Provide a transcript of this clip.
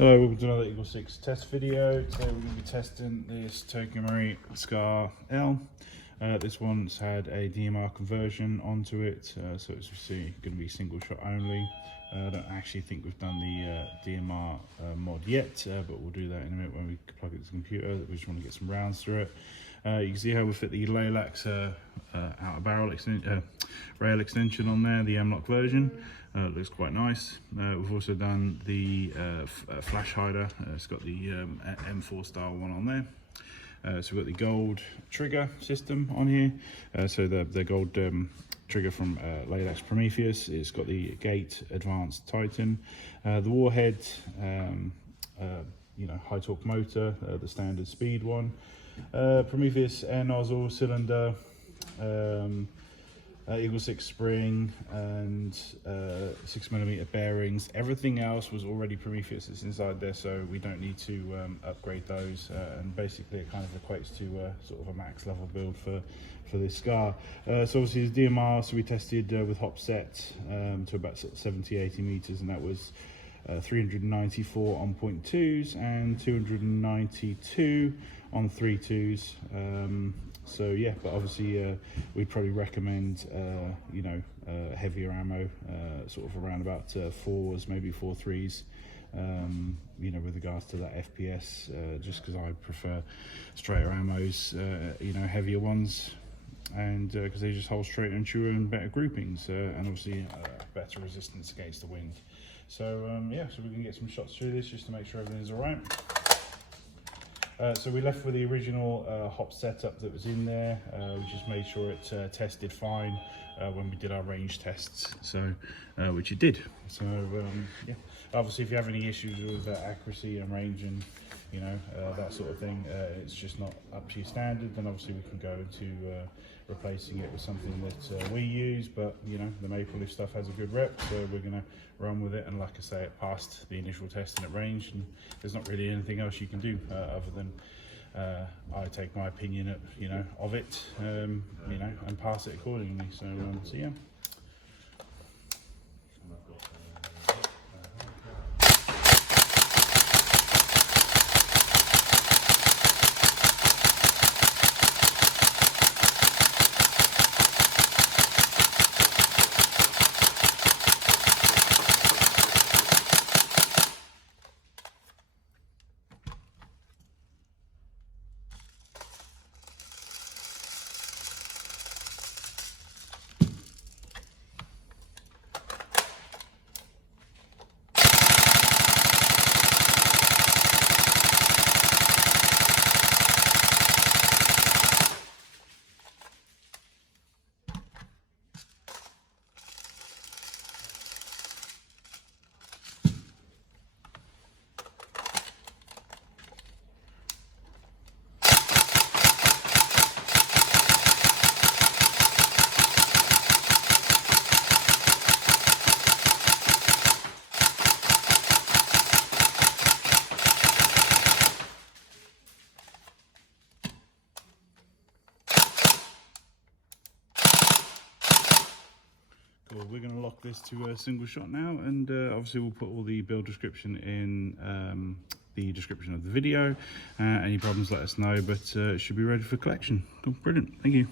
Hello, welcome to another EagleSix test video. Today we're going to be testing this Tokyo Marine Scar L. This one's had a DMR conversion onto it, so it's going to be single shot only. I don't actually think we've done the DMR mod yet, but we'll do that in a minute when we plug it to the computer. We just want to get some rounds through it. You can see how we fit the Laylax outer barrel rail extension on there, the M-Lock version. It looks quite nice. We've also done the flash hider. It's got the M4 style one on there. So we've got the gold trigger system on here. So the gold trigger from Laylax Prometheus. It's got the Gate Advanced Titan. The Warhead, high torque motor, the standard speed one. Prometheus Air Nozzle, Cylinder, EagleSix spring, and 6mm bearings. Everything else was already Prometheus that's inside there, so we don't need to upgrade those. And basically, it kind of equates to sort of a max level build for this Scar. So obviously, it's DMR, so we tested with hop set to about 70-80 meters, and that was 394 on 0.2s and 292 on 3.2s. So yeah, but obviously we'd probably recommend heavier ammo, sort of around about 4s, maybe 4.3s, with regards to that FPS, just because I prefer straighter ammos, heavier ones, and because they just hold straighter and truer and better groupings, and obviously better resistance against the wind. So yeah, so we can get some shots through this just to make sure everything's all right. So we left with the original hop setup that was in there. We just made sure it tested fine when we did our range tests, so which it did. So yeah, obviously if you have any issues with accuracy and range and that sort of thing, it's just not up to your standard, then obviously we can go into replacing it with something that we use. But the Maple Leaf stuff has a good rep, so we're going to run with it. And like I say, it passed the initial testing at range, and there's not really anything else you can do other than I take my opinion of it, and pass it accordingly. So yeah. Cool. We're going to lock this to a single shot now, and obviously we'll put all the build description in the description of the video. Any problems, let us know, but it should be ready for collection. Cool. Brilliant. Thank you.